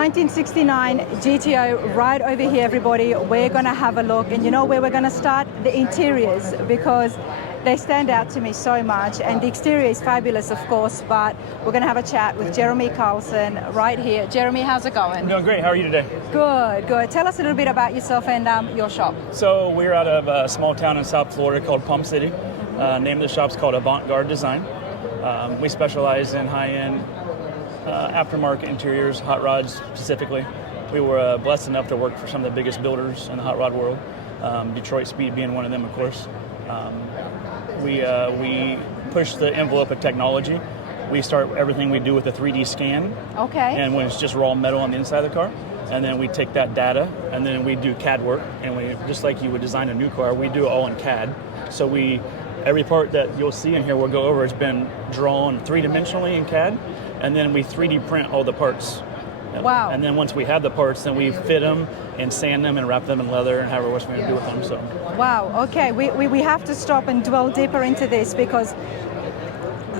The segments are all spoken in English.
1969 GTO right over here, everybody. We're going to have a look, and you know where we're going to start? The interiors, because they stand out to me so much, and the exterior is fabulous, of course, but we're going to have a chat with Jeremy Carlson right here. Jeremy, how's it going? I'm doing great. How are you today? Good, good. Tell us a little bit about yourself and your shop. So we're out of a small town in South Florida called Palm City. Name of the shop's called Avant Garde Design. We specialize in high-end aftermarket interiors, hot rods specifically. We were blessed enough to work for some of the biggest builders in the hot rod world, Detroit Speed being one of them, of course. We push the envelope of technology. We start everything we do with a 3D scan. Okay. And when it's just raw metal on the inside of the car. And then we take that data, and then we do CAD work. And we, just like you would design a new car, we do it all in CAD. So every part that you'll see in here we'll go over has been drawn three-dimensionally in CAD, and then we 3D print all the parts. Wow. And then once we have the parts, then we fit them and sand them and wrap them in leather and however what we're going to do with them. So. Wow, okay. We have to stop and dwell deeper into this because,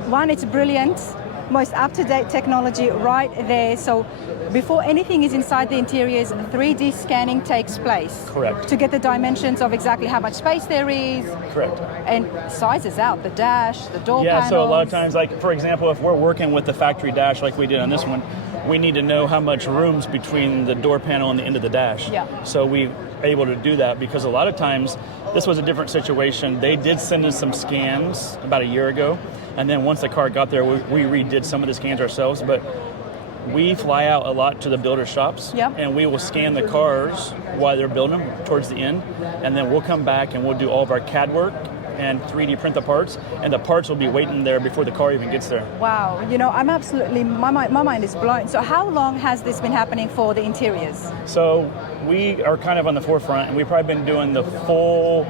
one, it's brilliant, most up-to-date technology right there. So before anything is inside the interiors, 3D scanning takes place. Correct. To get the dimensions of exactly how much space there is. Correct. And sizes out, the dash, the door panels. Yeah, so a lot of times, like for example, if we're working with the factory dash like we did on this one, we need to know how much room's between the door panel and the end of the dash. Yeah. So we're able to do that because a lot of times, this was a different situation. They did send us some scans about a year ago, and then once the car got there, we redid some of the scans ourselves, but we fly out a lot to the builder shops, and we will scan the cars while they're building them towards the end, and then we'll come back and we'll do all of our CAD work and 3D print the parts, and the parts will be waiting there before the car even gets there. Wow, you know, I'm absolutely, my mind is blown. So how long has this been happening for the interiors? So we are kind of on the forefront, and we've probably been doing the full,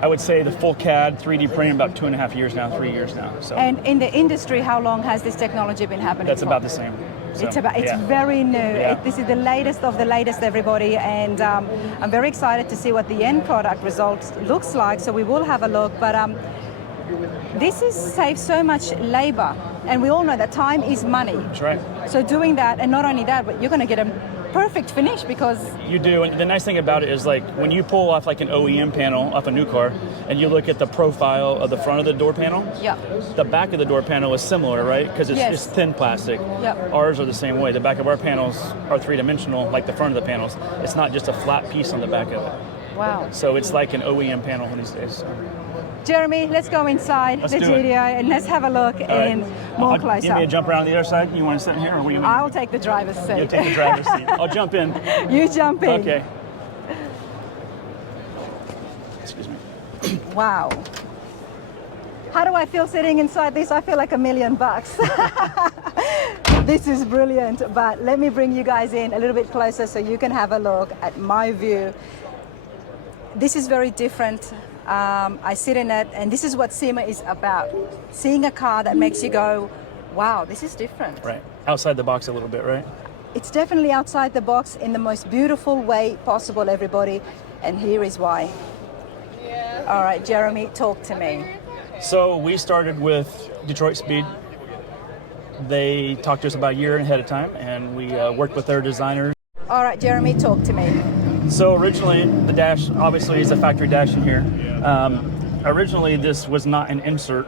I would say the full CAD 3D printing about 2.5 years now, 3 years now. So. And in the industry, how long has this technology been happening That's for? about the same. So, it's very new. Yeah. This is the latest of the latest, everybody, and I'm very excited to see what the end product result looks like, so we will have a look, but this saves so much labor, and we all know that time is money. That's right. So doing that, and not only that, but you're going to get a perfect finish because... You do, and the nice thing about it is like when you pull off like an OEM panel off a new car and you look at the profile of the front of the door panel, the back of the door panel is similar, right? Because it's thin plastic. Ours are the same way. The back of our panels are three-dimensional like the front of the panels. It's not just a flat piece on the back of it. Wow. So it's like an OEM panel these days. Jeremy, let's go inside the GTO and let's have a look more close Give me a jump around the other side. You want to sit in here? Or I'll take the driver's seat. You'll take the driver's seat. I'll jump in. You jump in. Okay. Excuse me. Wow. How do I feel sitting inside this? I feel like $1 million. This is brilliant, but let me bring you guys in a little bit closer so you can have a look at my view. This is very different. I sit in it, and this is what SEMA is about. Seeing a car that makes you go, wow, this is different. Right. Outside the box a little bit, right? It's definitely outside the box in the most beautiful way possible, everybody. And here is why. All right, Jeremy, talk to me. So we started with Detroit Speed. They talked to us about a year ahead of time, and we worked with their designers. All right, Jeremy, talk to me. So originally, the dash obviously is a factory dash in here. Originally, this was not an insert,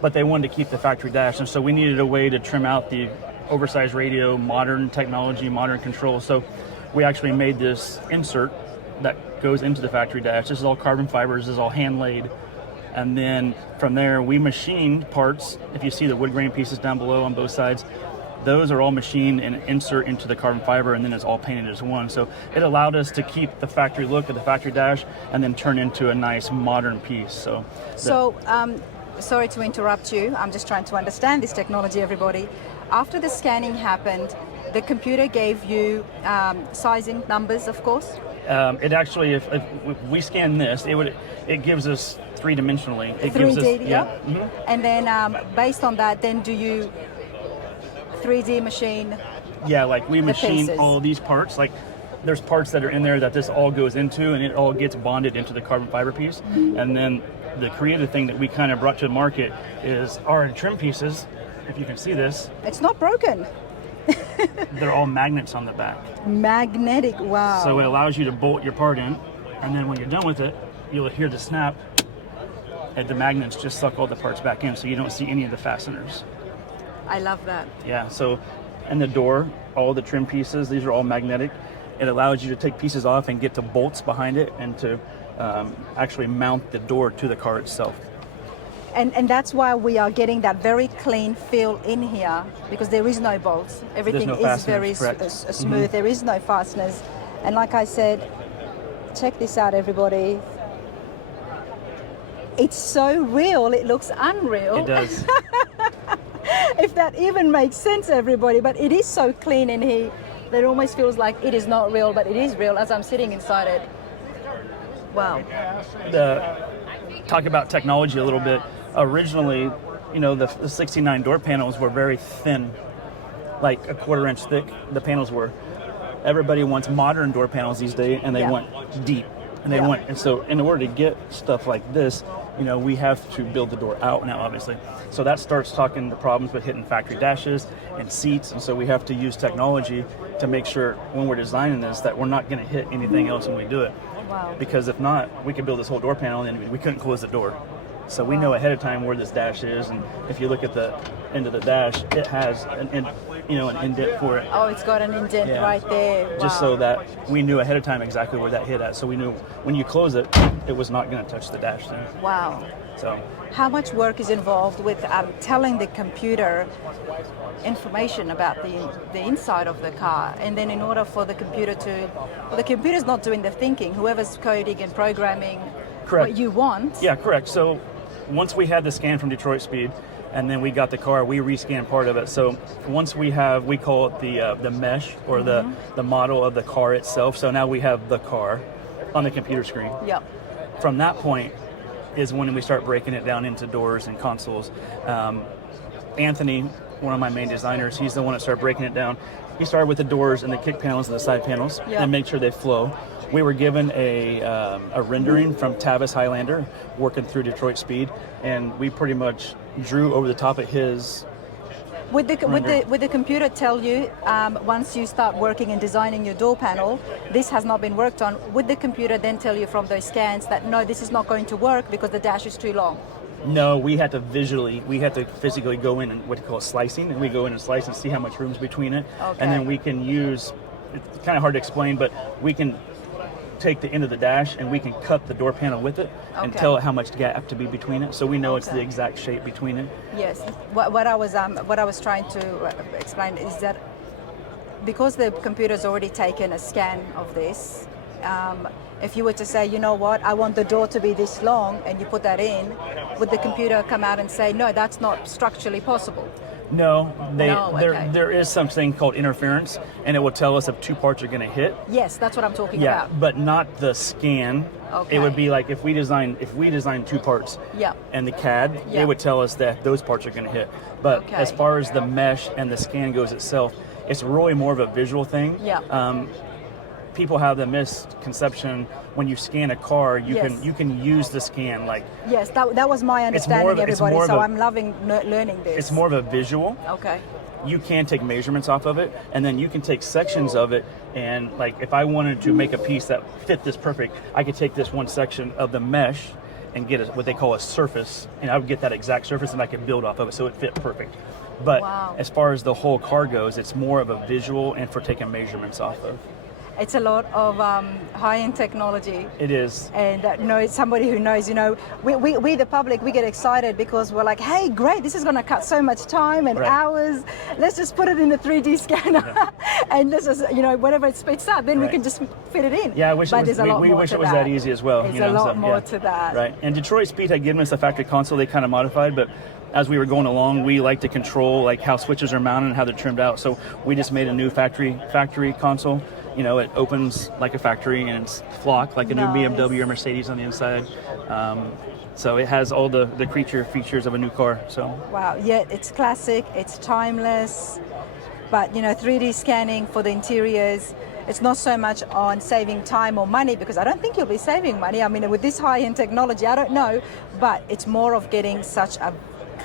but they wanted to keep the factory dash, and so we needed a way to trim out the oversized radio, modern technology, modern controls. So we actually made this insert that goes into the factory dash. This is all carbon fibers. This is all hand laid. And then from there, we machined parts. If you see the wood grain pieces down below on both sides, those are all machined and insert into the carbon fiber, and then it's all painted as one. So it allowed us to keep the factory look of the factory dash and then turn into a nice modern piece. So sorry to interrupt you. I'm just trying to understand this technology, everybody. After the scanning happened, the computer gave you sizing numbers, of course? It actually, if we scan this, it gives us three-dimensionally. It 3D, gives us, Mm-hmm. And then based on that, then do you 3D machine? Yeah, like we machine all these parts. Like there's parts that are in there that this all goes into, and it all gets bonded into the carbon fiber piece. And then the creative thing that we kind of brought to the market is our trim pieces. If you can see this, it's not broken. They're all magnets on the back. Magnetic, wow. So it allows you to bolt your part in, and then when you're done with it, you'll hear the snap, and the magnets just suck all the parts back in, so you don't see any of the fasteners. I love that. Yeah, so, and the door, all the trim pieces, these are all magnetic. It allows you to take pieces off and get to bolts behind it and to actually mount the door to the car itself. And that's why we are getting that very clean feel in here, because there is no bolts. Everything no is very fasteners, correct. smooth. There is no fasteners. And like I said, check this out, everybody. It's so real, it looks unreal. It does. If that even makes sense, everybody. But it is so clean in here that it almost feels like it is not real, but it is real as I'm sitting inside it. Wow. Talk about technology a little bit. Originally, you know, the 69 door panels were very thin, like a 1/4 inch thick. The panels were. Everybody wants modern door panels these days, and they want deep, and they want. And so, in order to get stuff like this, you know, we have to build the door out now, obviously. So that starts talking the problems with hitting factory dashes and seats, and so we have to use technology to make sure when we're designing this that we're not going to hit anything else when we do it. Wow. Because if not, we could build this whole door panel and we couldn't close the door. So we know ahead of time where this dash is, and if you look at the end of the dash, it has an indent for it. Oh, it's got an indent right there. Wow. Just so that we knew ahead of time exactly where that hit at. So we knew when you close it, it was not going to touch the dash then. Wow. So how much work is involved with telling the computer information about the inside of the car, and then in order for the computer the computer's not doing the thinking, whoever's coding and programming correct. What you want. Yeah, correct. So once we had the scan from Detroit Speed, and then we got the car, we rescan part of it. So once we call it the mesh or the model of the car itself. So now we have the car on the computer screen. Yep. From that point is when we start breaking it down into doors and consoles. Anthony, one of my main designers, he's the one that started breaking it down. He started with the doors and the kick panels and the side panels and make sure they flow. We were given a rendering from Tavis Highlander working through Detroit Speed, and we pretty much drew over the top of his. Would the computer tell you once you start working and designing your door panel, this has not been worked on? Would the computer then tell you from those scans that no, this is not going to work because the dash is too long? No, we had to physically go in and what you call slicing, and we go in and slice and see how much room's between it, and then we can use. It's kind of hard to explain, but we can take the end of the dash and we can cut the door panel with it and tell it how much gap to be between it, so we know it's the exact shape between it. Yes. What I was trying to explain is that because the computer's already taken a scan of this, if you were to say, you know what, I want the door to be this long, and you put that in, would the computer come out and say, no, that's not structurally possible? No, there is something called interference, and it will tell us if two parts are going to hit. Yes, that's what I'm talking about. Yeah, but not the scan. Okay. It would be like if we design two parts, and the CAD, it would tell us that those parts are going to hit. But as far as the mesh and the scan goes itself, it's really more of a visual thing. Yeah. People have the misconception when you scan a car, you can use the scan like. Yes, that was my understanding, everybody. So I'm loving learning this. It's more of a visual. Okay. You can take measurements off of it, and then you can take sections of it, and like if I wanted to make a piece that fit this perfect, I could take this one section of the mesh and get what they call a surface, and I would get that exact surface and I could build off of it so it fit perfect. But as far as the whole car goes, it's more of a visual and for taking measurements off of. It's a lot of high-end technology. It is. And somebody who knows, we the public, we get excited because we're like, hey, great, this is going to cut so much time and hours. Let's just put it in the 3D scanner and let's just, whenever it spits out, then we can just fit it in. Yeah, we wish it was that easy as well. There's a lot more to that. Right. And Detroit Speed had given us a factory console they kind of modified, but as we were going along, we like to control like how switches are mounted and how they're trimmed out. So we just made a new factory console. It opens like a factory and it's flock like a new BMW or Mercedes on the inside. So it has all the creature features of a new car. So wow, yeah, it's classic, it's timeless. But 3D scanning for the interiors, it's not so much on saving time or money, because I don't think you'll be saving money. I mean, with this high-end technology, I don't know, but it's more of getting such a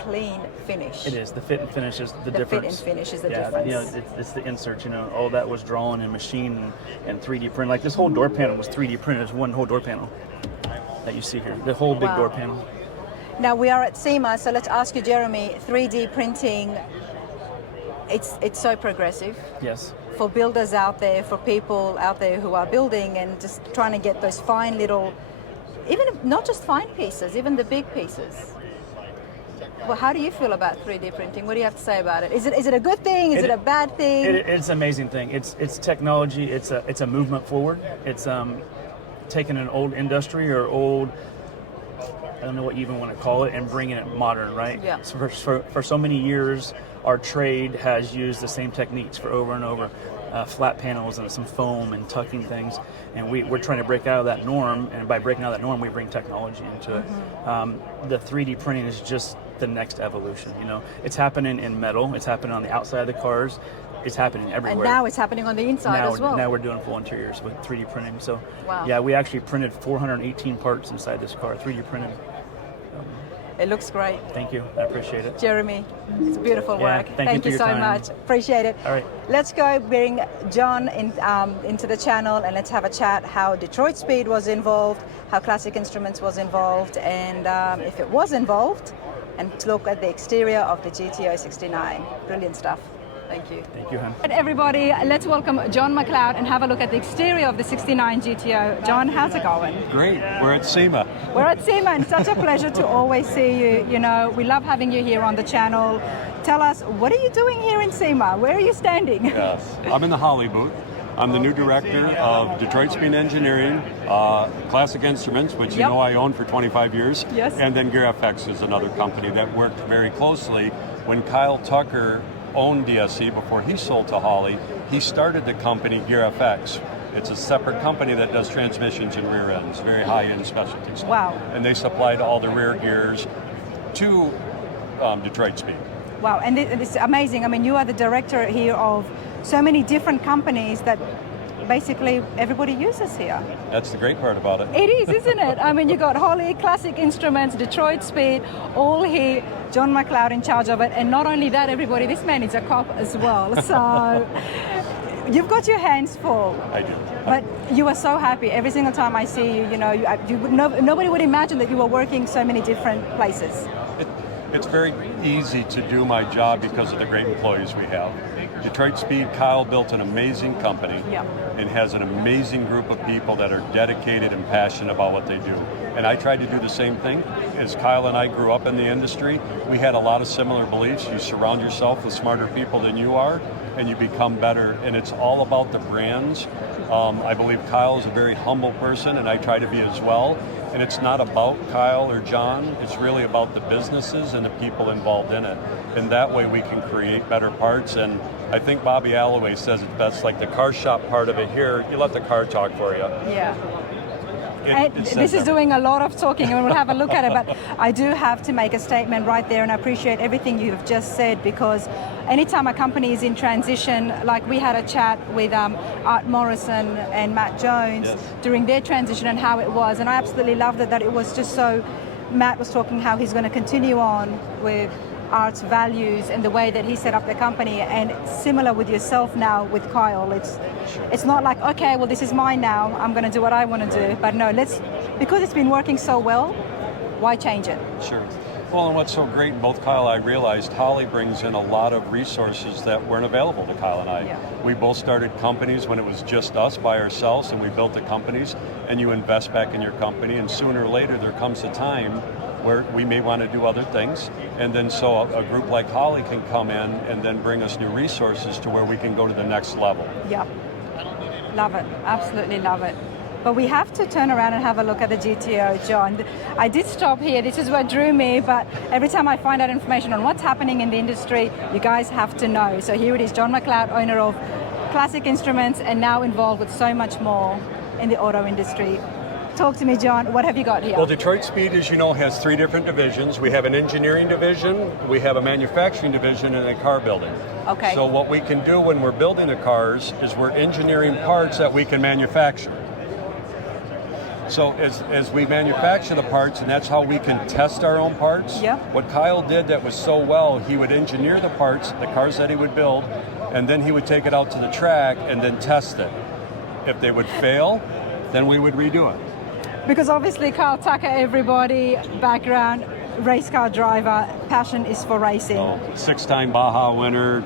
clean finish. It is. The fit and finish is the difference. The fit and finish is the yeah, difference. You know, it's the inserts. You know, all that was drawn and machined and 3D printed. Like this whole door panel was 3D printed as one whole door panel that you see here. The whole big door panel. Now we are at SEMA, so let's ask you, Jeremy, 3D printing, it's so progressive. Yes. For builders out there, for people out there who are building and just trying to get those fine little, even not just fine pieces, even the big pieces. Well, how do you feel about 3D printing? What do you have to say about it? Is it a good thing? Is it a bad thing? It's an amazing thing. It's technology. It's a movement forward. It's taking an old industry or old, I don't know what you even want to call it, and bringing it modern, right? Yeah. So for so many years, our trade has used the same techniques for over and over, flat panels and some foam and tucking things, and we're trying to break out of that norm, and by breaking out of that norm, we bring technology into it. The 3D printing is just the next evolution, you know. It's happening in metal, it's happening on the outside of the cars, it's happening everywhere. And now it's happening on the inside as well. Now we're doing full interiors with 3D printing. So wow. Yeah, we actually printed 418 parts inside this car, 3D printed. It looks great. Thank you, I appreciate it. Jeremy, it's beautiful work. Thank you so time. much. Appreciate it. All right. Let's go bring John into the channel and let's have a chat how Detroit Speed was involved, how Classic Instruments was involved, and if it was involved, and look at the exterior of the GTO 69. Brilliant stuff. Thank you. Thank you, hon. Right, everybody, let's welcome John McLeod and have a look at the exterior of the 69 GTO. John, how's it going? Great. We're at SEMA. We're at SEMA, and such a pleasure to always see you. You know, we love having you here on the channel. Tell us, what are you doing here in SEMA? Where are you standing? Yes. I'm in the Holley booth. I'm the new director of Detroit Speed Engineering, Classic Instruments, which you know I owned for 25 years. Yes. And then GearFX is another company that worked very closely. When Kyle Tucker owned DSC before he sold to Holley, he started the company GearFX. It's a separate company that does transmissions and rear ends, very high-end specialty stuff. Wow. And they supplied all the rear gears to Detroit Speed. Wow, and it's amazing. I mean, you are the director here of so many different companies that basically everybody uses here. That's the great part about it. It is, isn't it? I mean, you got Holley, Classic Instruments, Detroit Speed, all here. John McLeod in charge of it, and not only that, everybody, this man is a cop as well. So you've got your hands full. I do. But you are so happy every single time I see you. You know, nobody would imagine that you were working so many different places. It's very easy to do my job because of the great employees we have. Detroit Speed, Kyle built an amazing company and has an amazing group of people that are dedicated and passionate about what they do. And I tried to do the same thing. As Kyle and I grew up in the industry, we had a lot of similar beliefs. You surround yourself with smarter people than you are, and you become better. And it's all about the brands. I believe Kyle is a very humble person, and I try to be as well. And it's not about Kyle or John, it's really about the businesses and the people involved in it. And that way we can create better parts. And I think Bobby Alloway says it best, like the car shop part of it here, you let the car talk for you. Yeah. This is doing a lot of talking, and we'll have a look at it, but I do have to make a statement right there, and I appreciate everything you've just said, because anytime a company is in transition, like we had a chat with Art Morrison and Matt Jones during their transition and how it was, and I absolutely loved it, that it was just so, Matt was talking how he's going to continue on with Art's values and the way that he set up the company, and similar with yourself now with Kyle. It's not like, okay, well, this is mine now, I'm going to do what I want to do, but no, because it's been working so well, why change it? Sure. Well, and what's so great, both Kyle and I realized Holley brings in a lot of resources that weren't available to Kyle and I. Yeah. We both started companies when it was just us by ourselves, and we built the companies, and you invest back in your company, and sooner or later there comes a time where we may want to do other things, and then so a group like Holley can come in and then bring us new resources to where we can go to the next level. Yeah, love it, absolutely love it. But we have to turn around and have a look at the GTO, John. I did stop here, this is what drew me, but every time I find out information on what's happening in the industry, you guys have to know. So here it is, John McLeod, owner of Classic Instruments, and now involved with so much more in the auto industry. Talk to me, John, what have you got here? Well, Detroit Speed, as you know, has three different divisions. We have an engineering division, we have a manufacturing division, and a car building. Okay. So what we can do when we're building the cars is we're engineering parts that we can manufacture. So as we manufacture the parts, and that's how we can test our own parts, Yeah. what Kyle did that was so well, he would engineer the parts, the cars that he would build, and then he would take it out to the track and then test it. If they would fail, then we would redo it. Because obviously Kyle Tucker, everybody, background, race car driver, passion is for racing. Oh, 6-time Baja winner,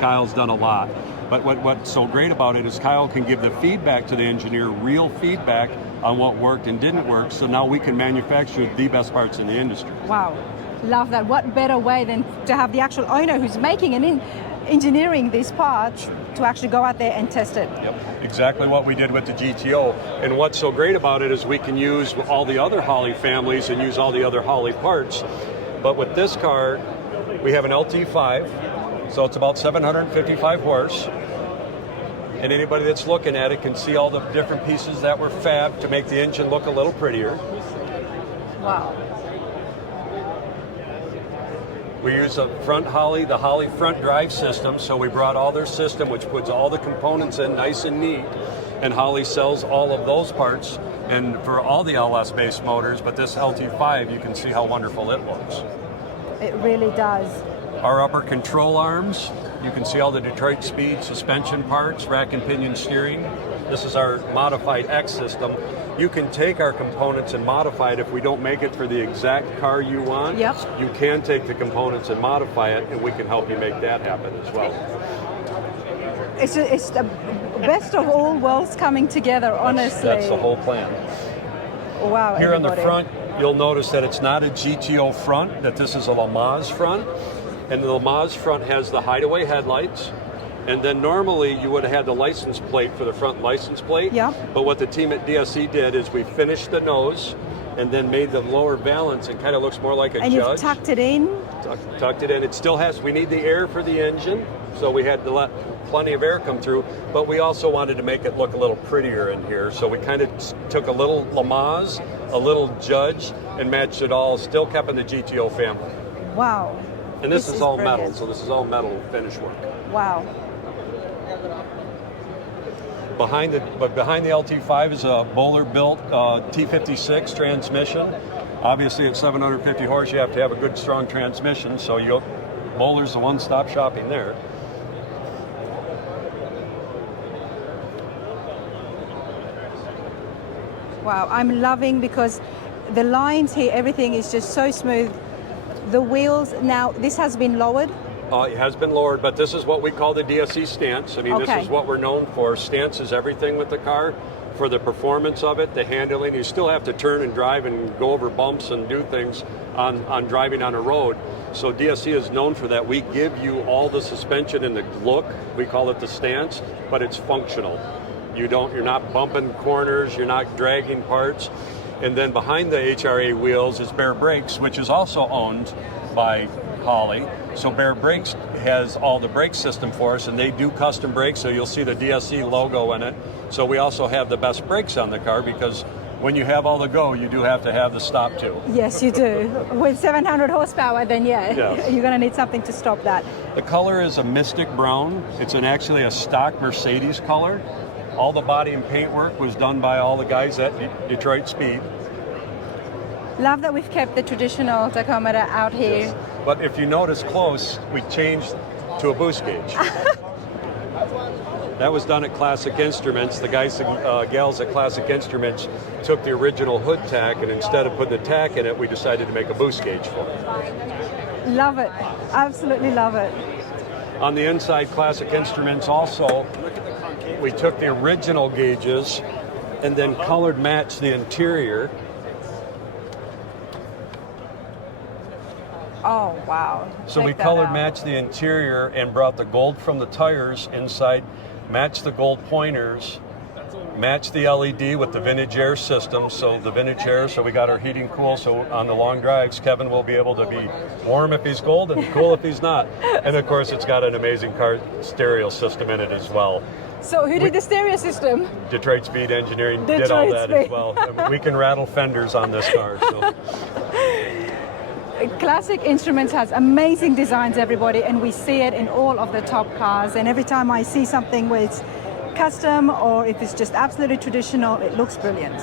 Kyle's done a lot. But what's so great about it is Kyle can give the feedback to the engineer, real feedback on what worked and didn't work, so now we can manufacture the best parts in the industry. Wow, love that. What better way than to have the actual owner who's making and engineering these parts to actually go out there and test it. Yep, exactly what we did with the GTO. And what's so great about it is we can use all the other Holley families and use all the other Holley parts. But with this car, we have an LT5, so it's about 755 horse. And anybody that's looking at it can see all the different pieces that were fabbed to make the engine look a little prettier. Wow. We use the Holley front drive system, so we brought all their system, which puts all the components in nice and neat, and Holley sells all of those parts, and for all the LS-based motors, but this LT5, you can see how wonderful it looks. It really does. Our upper control arms, you can see all the Detroit Speed suspension parts, rack and pinion steering. This is our modified X system. You can take our components and modify it if we don't make it for the exact car you want. Yep. You can take the components and modify it, and we can help you make that happen as well. It's the best of all worlds coming together, honestly. That's the whole plan. Wow. Here on the everybody. front, you'll notice that it's not a GTO front, that this is a Lamaze front. And the Lamaze front has the hideaway headlights. And then normally you would have had the license plate for the front license plate. Yeah. But what the team at DSE did is we finished the nose and then made the lower valance and kind of looks more like a and judge. you've tucked it in? Tucked it in. It still has, we need the air for the engine, so we had to let plenty of air come through, but we also wanted to make it look a little prettier in here. So we kind of took a little Lamaze, a little Judge, and matched it all, still kept in the GTO family. Wow. And this is all brilliant. metal, so this is all metal finish work. Wow. Behind the LT5 is a Bowler-built T56 transmission. Obviously, at 750 horse, you have to have a good, strong transmission. So Bowler's the one-stop shopping there. Wow, I'm loving because the lines here, everything is just so smooth. The wheels, now this has been lowered. It has been lowered, but this is what we call the DSE stance. I mean, Okay. This is what we're known for. Stance is everything with the car. For the performance of it, the handling, you still have to turn and drive and go over bumps and do things on driving on a road. So DSE is known for that. We give you all the suspension and the look. We call it the stance, but it's functional. You're not bumping corners, you're not dragging parts. And then behind the HRA wheels is Bear Brakes, which is also owned by Holley. So Bear Brakes has all the brake system for us, and they do custom brakes, so you'll see the DSE logo in it. So we also have the best brakes on the car, because when you have all the go, you do have to have the stop too. Yes, you do. With 700 horsepower, then Yes. you're going to need something to stop that. The color is a Mystic Brown. It's actually a stock Mercedes color. All the body and paint work was done by all the guys at Detroit Speed. Love that we've kept the traditional tachometer out here. Yes. But if you notice close, we changed to a boost gauge. That was done at Classic Instruments. The guys and gals at Classic Instruments took the original hood tack, and instead of putting the tack in it, we decided to make a boost gauge for it. Love it. Absolutely love it. On the inside, Classic Instruments also, we took the original gauges and then colored matched the interior. Oh, wow. So Check we that colored out. matched the interior and brought the gold from the tires inside, matched the gold pointers, matched the LED with the vintage air system, so the vintage air, so we got our heating cool, so on the long drives, Kevin will be able to be warm if he's cold and cool if he's not. And of course, it's got an amazing car stereo system in it as well. So who did the stereo system? Detroit Speed Engineering did all Detroit that as Speed. well. I mean, we can rattle fenders on this car. So. Classic Instruments has amazing designs, everybody, and we see it in all of the top cars. And every time I see something where it's custom or if it's just absolutely traditional, it looks brilliant.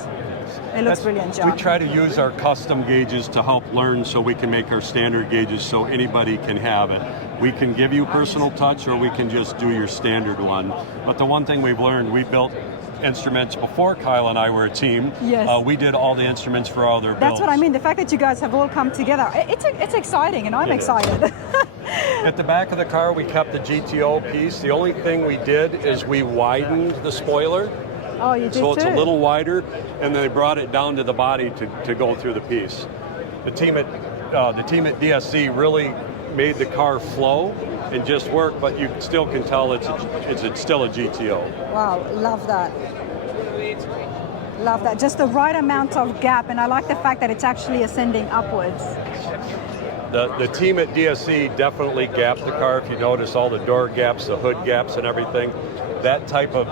It looks brilliant, John. We try to use our custom gauges to help learn so we can make our standard gauges so anybody can have it. We can give you personal touch or we can just do your standard one. But the one thing we've learned, we built instruments before Kyle and I were a team. Yes. We did all the instruments for all their builds. That's what I mean. The fact that you guys have all come together, it's exciting, and I'm excited. At the back of the car, we kept the GTO piece. The only thing we did is we widened the spoiler. Oh, you did so it's too. a little wider, and then they brought it down to the body to go through the piece. The team at DSC really made the car flow and just work, but you still can tell it's still a GTO. Wow, love that. Love that. Just the right amount of gap, and I like the fact that it's actually ascending upwards. The team at DSC definitely gapped the car. If you notice all the door gaps, the hood gaps and everything, that type of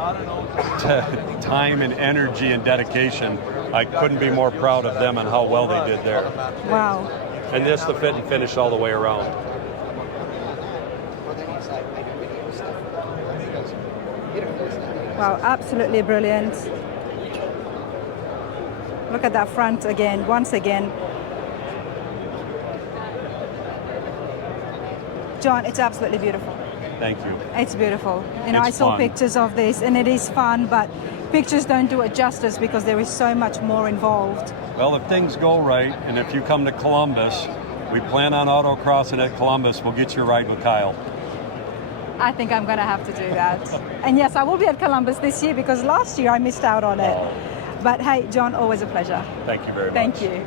time and energy and dedication, I couldn't be more proud of them and how well they did there. Wow. And this, the fit and finish all the way around. Wow, absolutely brilliant. Look at that front again, once again. John, it's absolutely beautiful. Thank you. It's beautiful. You know, It's I saw fun. pictures of this and it is fun, but pictures don't do it justice because there is so much more involved. Well, if things go right, and if you come to Columbus, we plan on autocrossing at Columbus, we'll get you a ride with Kyle. I think I'm going to have to do that. And yes, I will be at Columbus this year because last year I missed out on it. But hey, John, always a pleasure. Thank you very much. Thank you.